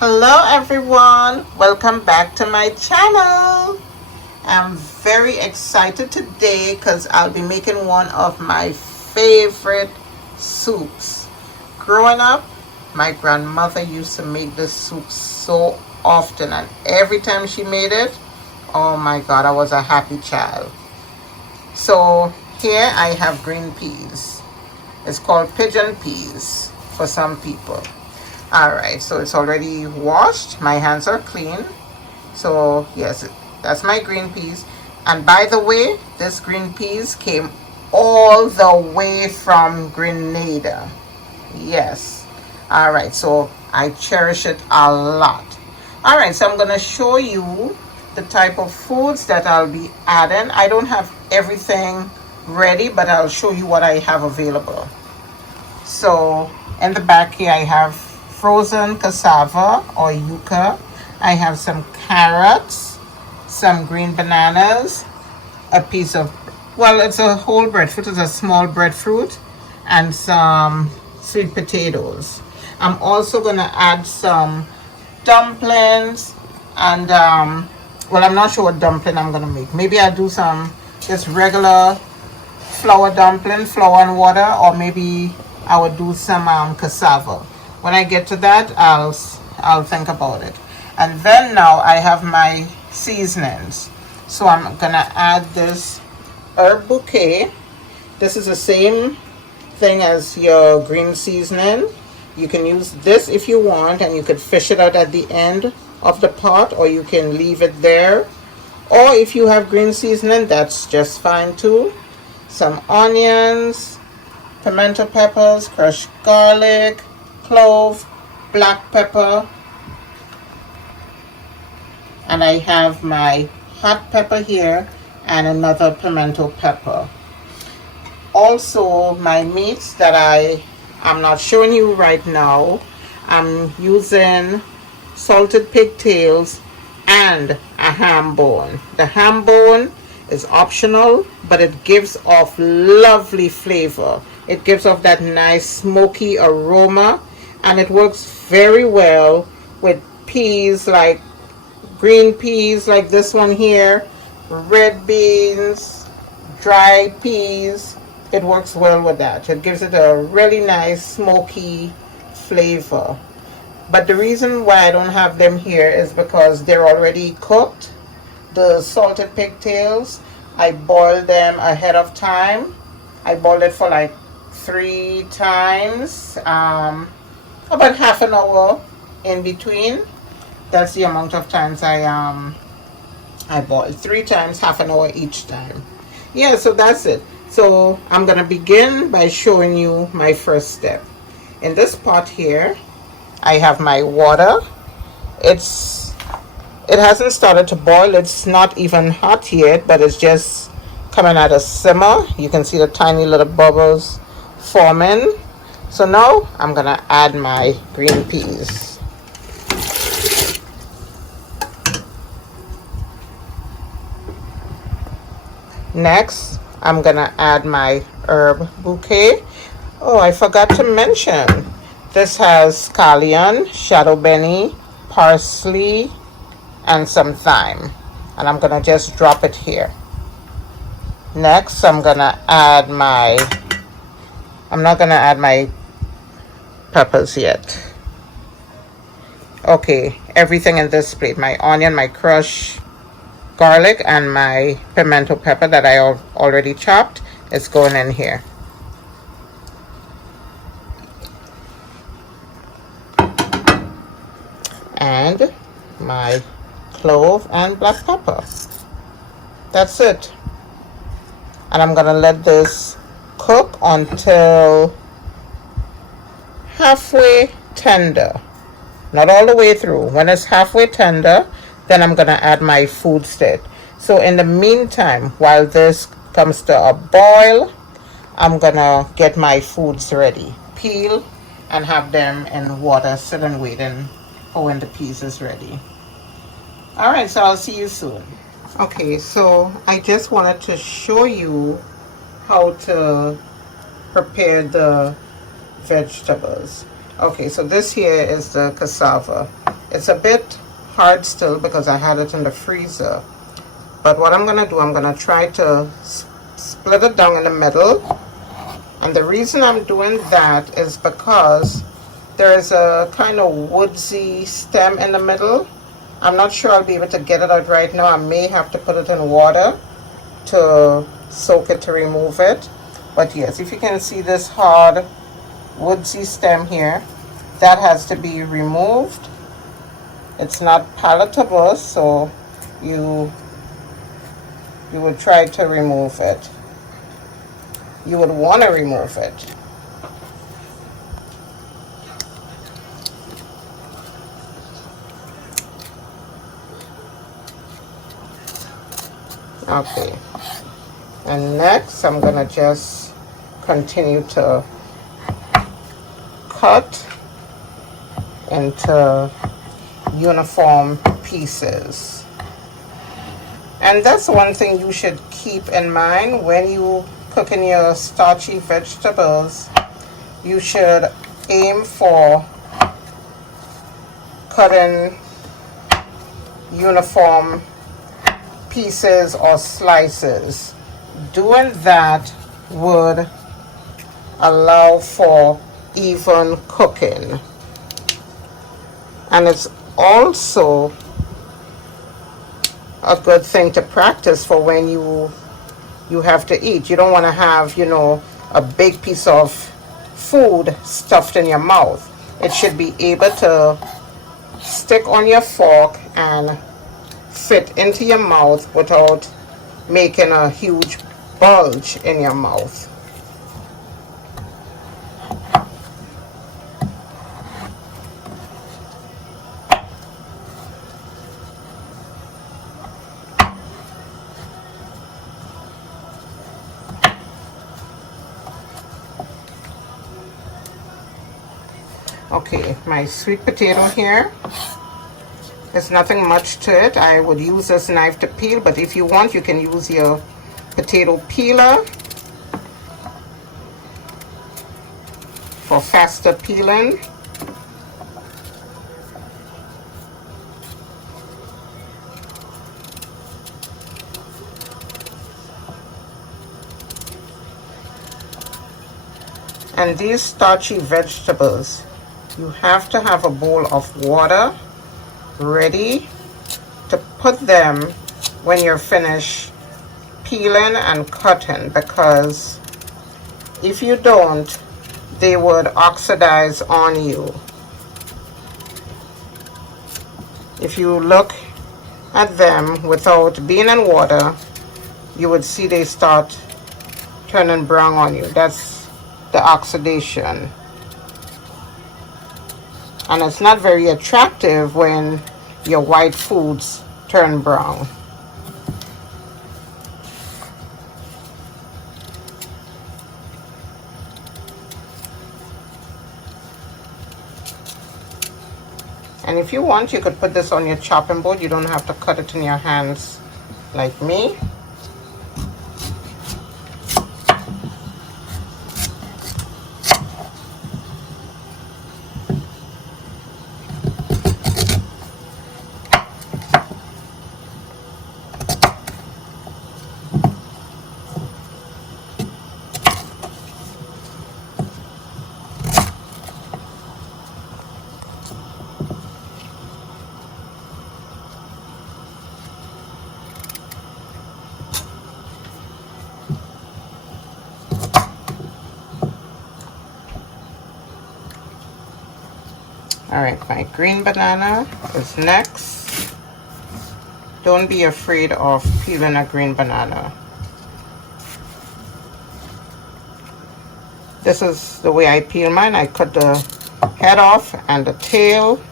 Hello everyone, welcome back to my channel. I'm very excited today because I'll be making one of my favorite soups. Growing up, my grandmother used to make this soup so often, and every time she made it, oh my god, I was a happy child. So here I have green peas. It's called pigeon peas for some people. Alright, so it's already washed. My hands are clean. So yes, that's my green peas. And by the way, this green peas came all the way from Grenada. Yes. Alright, so I cherish it a lot. Alright, so I'm going to show you the type of foods that I'll be adding. I don't have everything ready, but I'll show you what I have available. So in the back here I have frozen cassava or yuca. I have some carrots, some green bananas, a piece of, well, it's a whole breadfruit, it's a small breadfruit, and some sweet potatoes. I'm also going to add some dumplings and, well, I'm not sure what dumpling I'm going to make. Maybe I'll do some just regular flour dumpling, flour and water, or maybe I would do some cassava. When I get to that, I'll think about it. And then now I have my seasonings. So I'm gonna add this herb bouquet. This is the same thing as your green seasoning. You can use this if you want, and you could fish it out at the end of the pot, or you can leave it there. Or if you have green seasoning, that's just fine too. Some onions, pimento peppers, crushed garlic, clove, black pepper, and I have my hot pepper here and another pimento pepper. Also my meats that I'm not showing you right now, I'm using salted pigtails and a ham bone. The ham bone is optional, but it gives off lovely flavor. It gives off that nice smoky aroma, and it works very well with peas, like green peas like this one here, red beans, dried peas. It works well with that. It gives it a really nice smoky flavor. But the reason why I don't have them here is because they're already cooked. The salted pigtails, I boiled them ahead of time. I boiled it for like 3 times, about half an hour in between. That's the amount of times I boiled. 3 times, half an hour each time. Yeah, so that's it. So I'm gonna begin by showing you my first step. In this pot here, I have my water. It hasn't started to boil. It's not even hot yet, but it's just coming at a simmer. You can see the tiny little bubbles forming. So now I'm gonna add my green peas. Next, I'm gonna add my herb bouquet. Oh, I forgot to mention, this has scallion, shadow benny, parsley, and some thyme. And I'm gonna just drop it here. Next, I'm not gonna add my peppers yet. Okay, everything in this plate, my onion, my crushed garlic, and my pimento pepper that I already chopped, is going in here. And my clove and black pepper. That's it. And I'm gonna let this cook until halfway tender, not all the way through. When it's halfway tender, then I'm gonna add my food state. So in the meantime, while this comes to a boil, I'm gonna get my foods ready, peel and have them in water, sitting waiting for when the peas is ready. All right, so I'll see you soon. Okay, so I just wanted to show you how to prepare the vegetables. Okay, so this here is the cassava. It's a bit hard still because I had it in the freezer. But what I'm going to do, I'm going to try to split it down in the middle. And the reason I'm doing that is because there is a kind of woodsy stem in the middle. I'm not sure I'll be able to get it out right now. I may have to put it in water to soak it to remove it. But yes, if you can see this hard woodsy stem here, that has to be removed. It's not palatable, so you would try to remove it. You would want to remove it. Okay, and next I'm gonna just continue to cut into uniform pieces. And that's one thing you should keep in mind when you cooking your starchy vegetables. You should aim for cutting uniform pieces or slices. Doing that would allow for even cooking. And it's also a good thing to practice for when you have to eat. You don't want to have, you know, a big piece of food stuffed in your mouth. It should be able to stick on your fork and fit into your mouth without making a huge bulge in your mouth. Okay, my sweet potato here. There's nothing much to it. I would use this knife to peel, but if you want, you can use your potato peeler for faster peeling. And these starchy vegetables, you have to have a bowl of water ready to put them when you're finished peeling and cutting, because if you don't, they would oxidize on you. If you look at them without being in water, you would see they start turning brown on you. That's the oxidation. And it's not very attractive when your white foods turn brown. And if you want, you could put this on your chopping board. You don't have to cut it in your hands like me. All right, my green banana is next. Don't be afraid of peeling a green banana. This is the way I peel mine. I cut the head off and the tail,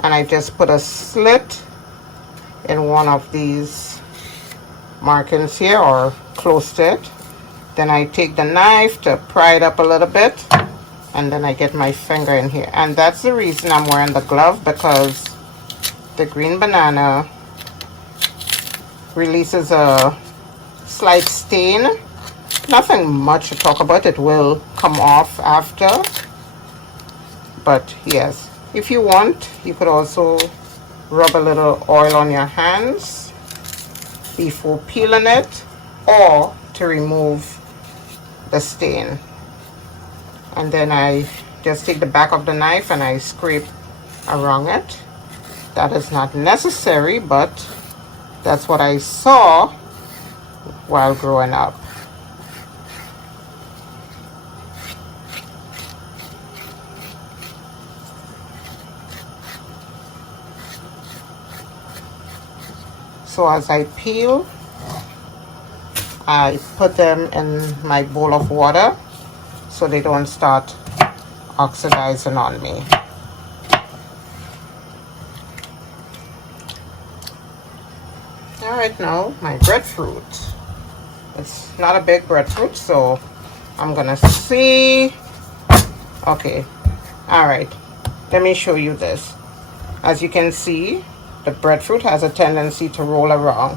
and I just put a slit in one of these markings here, or close to it. Then I take the knife to pry it up a little bit, and then I get my finger in here. And that's the reason I'm wearing the glove, because the green banana releases a slight stain. Nothing much to talk about. It will come off after. But yes, If you want, you could also rub a little oil on your hands before peeling it, or to remove the stain. And then I just take the back of the knife and I scrape around it. That is not necessary, but that's what I saw while growing up. So as I peel, I put them in my bowl of water so they don't start oxidizing on me. All right, now my breadfruit. It's not a big breadfruit, so I'm gonna see. Okay, all right, let me show you this. As you can see, the breadfruit has a tendency to roll around.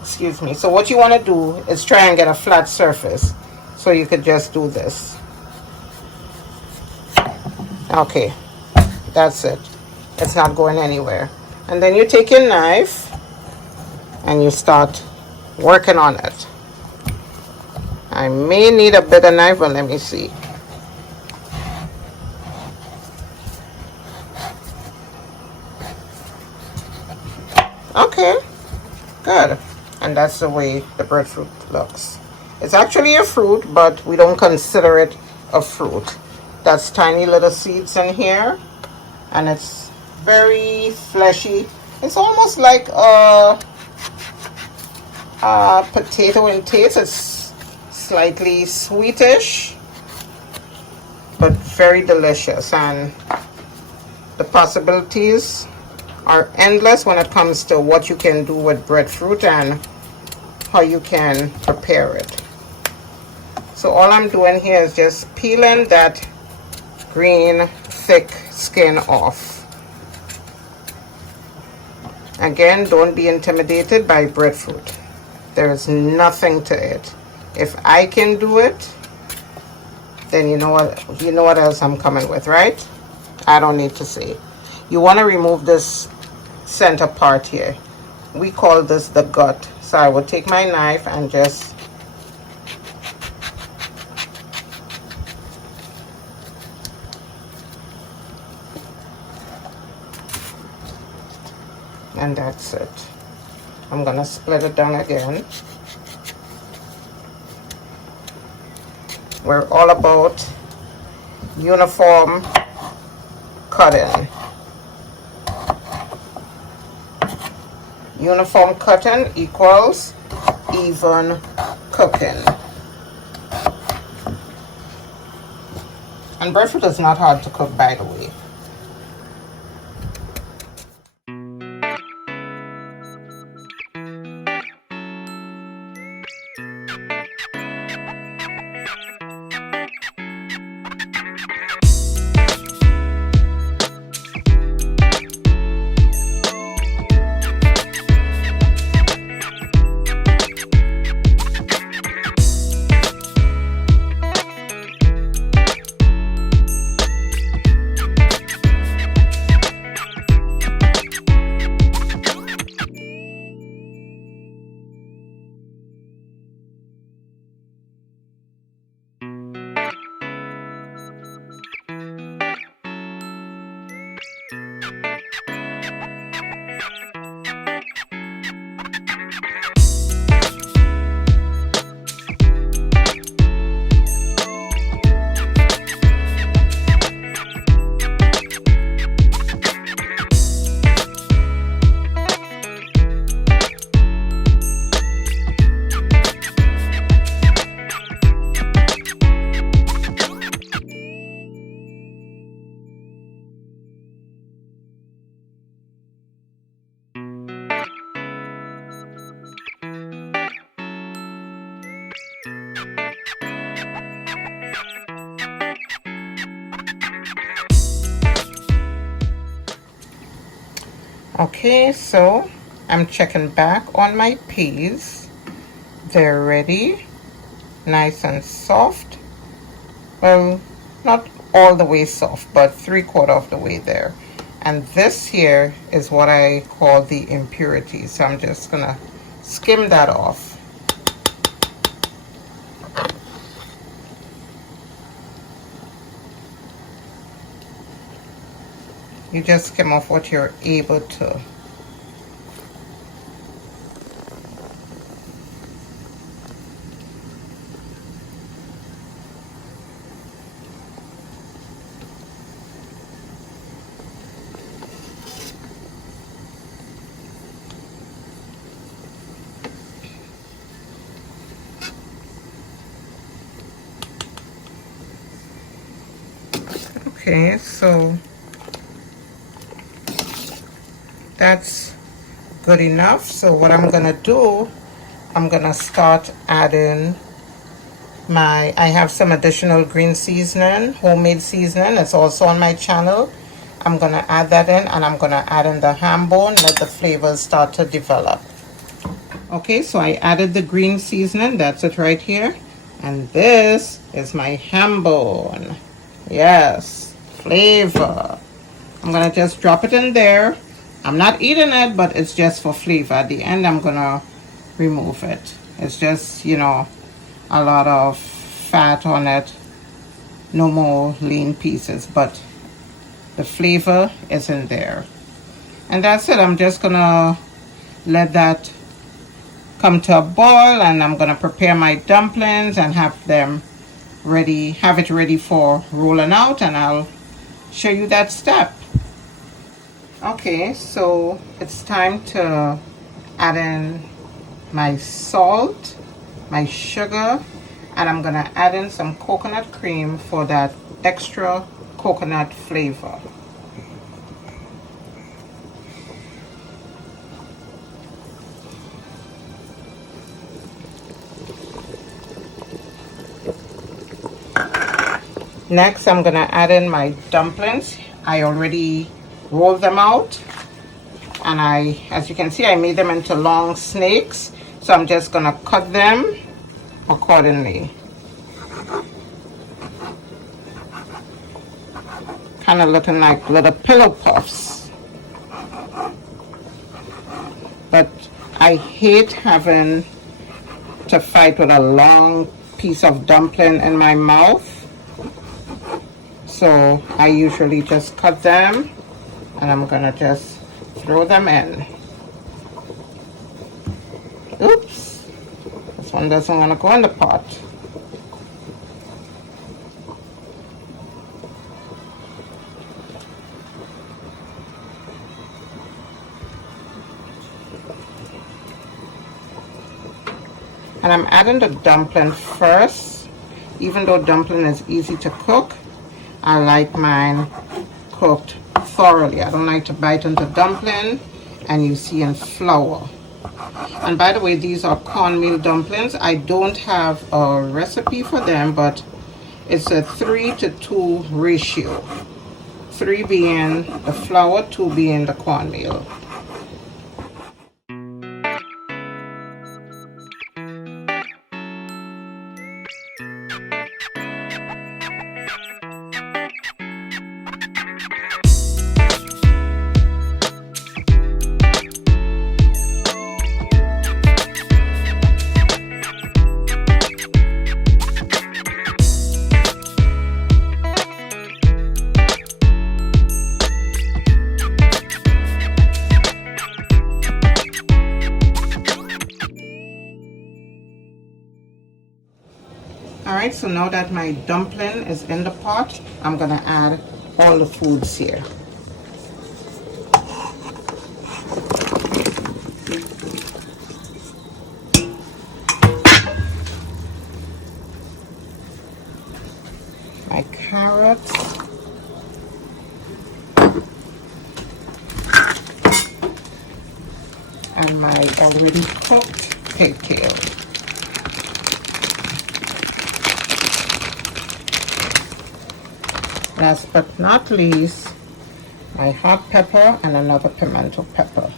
Excuse me. So what you want to do is try and get a flat surface. So you could just do this. Okay, that's it. It's not going anywhere. And then you take your knife and you start working on it. I may need a bigger knife, but let me see. Okay, good. And that's the way the breadfruit looks. It's actually a fruit, but we don't consider it a fruit. That's tiny little seeds in here, and it's very fleshy. It's almost like a potato in taste. It's slightly sweetish, but very delicious, and the possibilities are endless when it comes to what you can do with breadfruit and how you can prepare it. So all I'm doing here is just peeling that green thick skin off. Again, don't be intimidated by breadfruit. There is nothing to it. If I can do it, then you know what else I'm coming with, right? I don't need to say. You want to remove this center part here. We call this the gut. So I will take my knife and just and that's it. I'm gonna split it down again. We're all about uniform cutting. Uniform cutting equals even cooking. And breadfruit is not hard to cook, by the way. Okay, so I'm checking back on my peas. They're ready, nice and soft. Well, not all the way soft, but 3/4 of the way there. And this here is what I call the impurities. So I'm just gonna skim that off. You just skim off what you're able to. Okay, so that's good enough. So what I'm gonna do, I'm gonna start adding I have some additional green seasoning, homemade seasoning. It's also on my channel. I'm gonna add that in, and I'm gonna add in the ham bone, let the flavors start to develop. Okay, so I added the green seasoning, that's it right here. And this is my ham bone. Yes, flavor. I'm gonna just drop it in there. I'm not eating it, but it's just for flavor. At the end, I'm gonna remove it. It's just, you know, a lot of fat on it. No more lean pieces, but the flavor is in there. And that's it. I'm just gonna let that come to a boil, and I'm gonna prepare my dumplings and have it ready for rolling out, and I'll show you that step. Okay, so it's time to add in my salt, my sugar, and I'm gonna add in some coconut cream for that extra coconut flavor. Next, I'm gonna add in my dumplings. I already rolled them out, and as you can see, I made them into long snakes. So I'm just gonna cut them accordingly. Kind of looking like little pillow puffs. But I hate having to fight with a long piece of dumpling in my mouth. So I usually just cut them, and I'm gonna just throw them in. Oops, this one doesn't want to go in the pot. And I'm adding the dumpling first. Even though dumpling is easy to cook, I like mine cooked thoroughly. I don't like to bite into dumpling and you see in flour. And by the way, these are cornmeal dumplings. I don't have a recipe for them, but it's a 3-to-2 ratio. 3 being the flour, 2 being the cornmeal. Alright, so now that my dumpling is in the pot, I'm gonna add all the foods here. My carrots, and my already cooked pigtail. Last but not least, my hot pepper and another pimento pepper.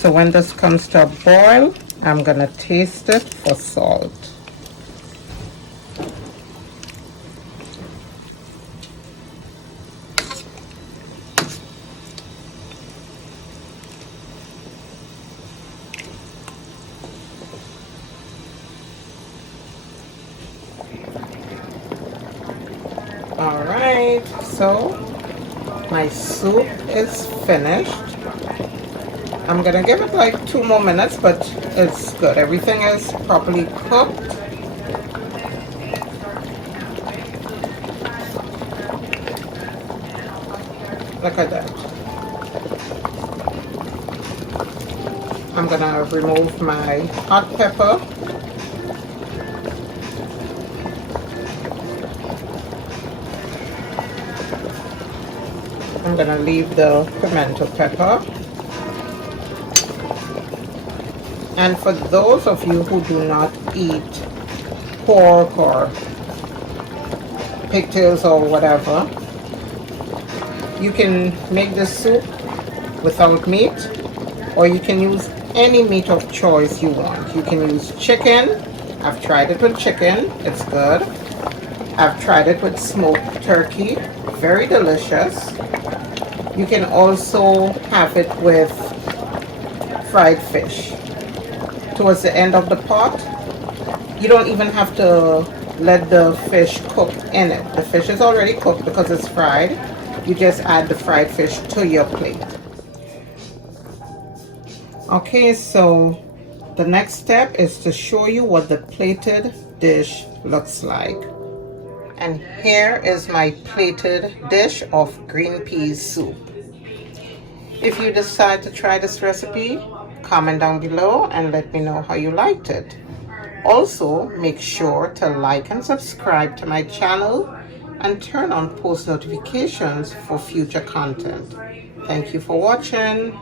So when this comes to a boil, I'm gonna taste it for salt. All right, so my soup is finished. I'm gonna give it like 2 more minutes, but it's good. Everything is properly cooked. Look at that. I'm gonna remove my hot pepper. I'm gonna leave the pimento pepper. And for those of you who do not eat pork or pigtails or whatever, you can make this soup without meat, or you can use any meat of choice you want. You can use chicken. I've tried it with chicken, it's good. I've tried it with smoked turkey, very delicious. You can also have it with fried fish. Towards the end of the pot, you don't even have to let the fish cook in it. The fish is already cooked because it's fried. You just add the fried fish to your plate. Okay, so the next step is to show you what the plated dish looks like. And here is my plated dish of green peas soup. If you decide to try this recipe, comment down below and let me know how you liked it. Also, make sure to like and subscribe to my channel and turn on post notifications for future content. Thank you for watching.